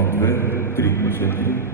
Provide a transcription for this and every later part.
92, 3-4.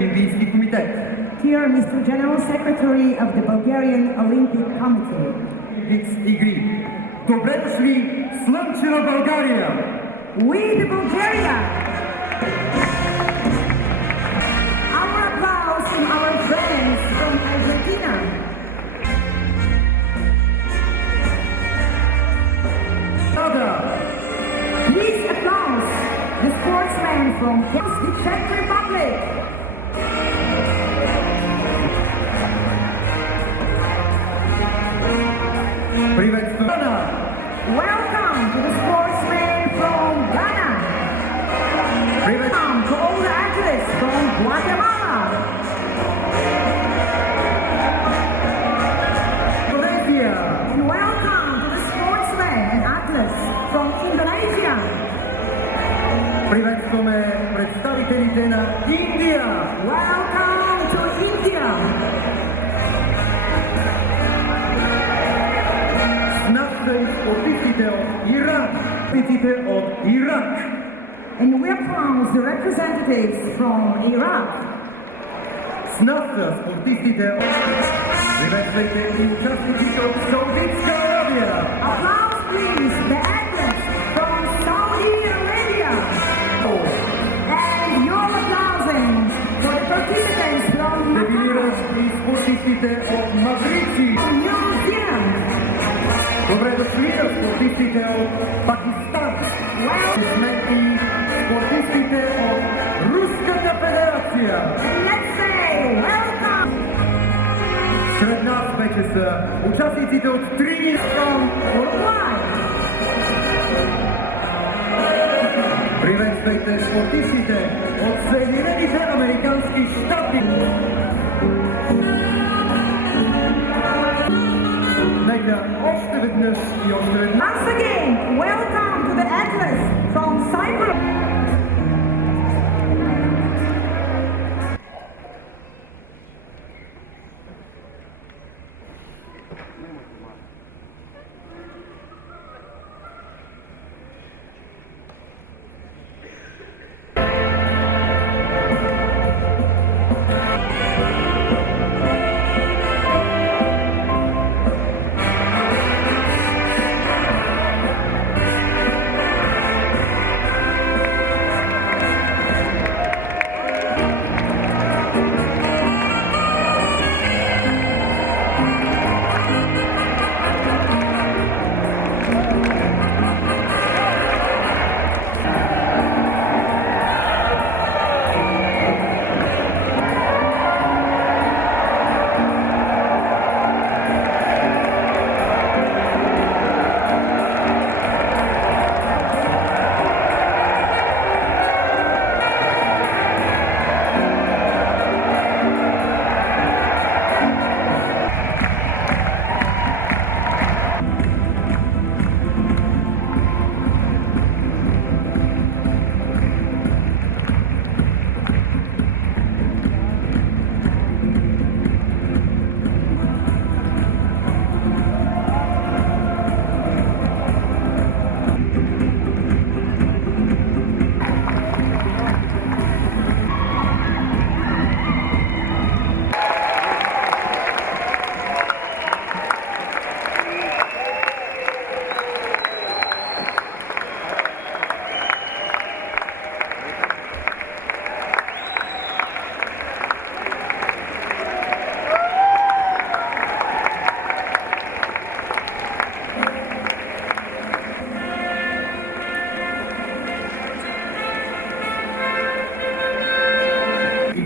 Olimpijski komitet. Here, Mr. General Secretary of the Bulgarian Olympic Committee. X игри. Добре дошли, слънчева България! We the Bulgaria! Our applause from our friends from Argentina. Please applause the sportsmen from the Czech Republic. Welcome to the sportsmen from Ghana. Welcome to all the athletes from Guatemala. And welcome to the sportsmen and athletes from Indonesia. Приветстваме представителите на Индия. Welcome to India. Спортистите от Ирак. Спортистите от Ирак. And we applause the representatives from Iraq. С нас са спортистите от... Приветствайте и участниците от Саудитска Арабия. Applause please the athletes from Saudi Arabia. And your applauding for the participants from Дефилират и спортистите от Маврици. New Zealand. Добре дошли на спортистите от Пакистан. Сме и спортистите от Руската федерация. Let's say welcome. Сред нас вече са участниците от Тринидад. Приветствайте спортистите от Съединените американски щати. Нека още веднъж и още веднъж. Once again, welcome to the athletes from Cyprus.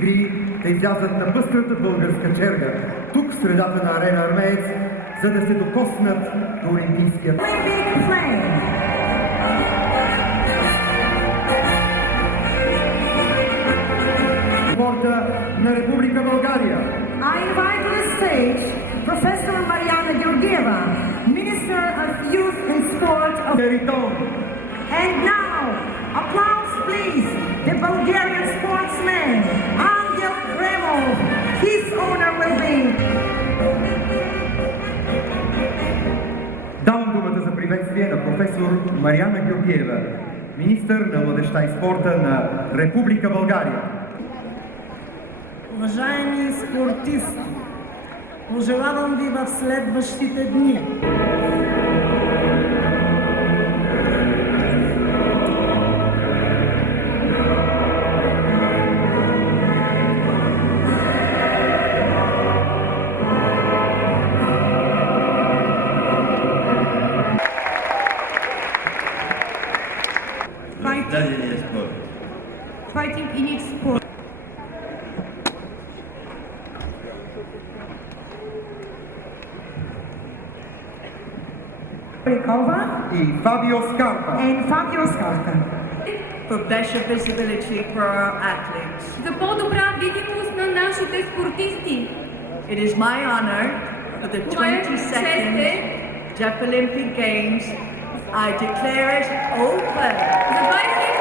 игри да излязат на пъстрата българска черга, тук в средата на арена Армеец, за да се докоснат до олимпийския. Olympic flame. Спорта на Република България. I invite to the stage Professor Mariana Georgieva, Minister of Youth and Sport of... Теритон. And now, applause please, the Bulgarian sportsman, Angel Kremov. His honor will be... Давам думата за приветствие на професор Мариана Георгиева, министър на младежта и спорта на Република България. Уважаеми спортисти, пожелавам ви в следващите дни Дадения спорт. Fighting in each sport. Rikova И Фабио Скарпа. and Fabio Scarpa. For better visibility for our athletes. За по-добра видимост на нашите спортисти. It is my honor for the Това е 22nd чест Deaf Olympic Games. I declare it open. За 22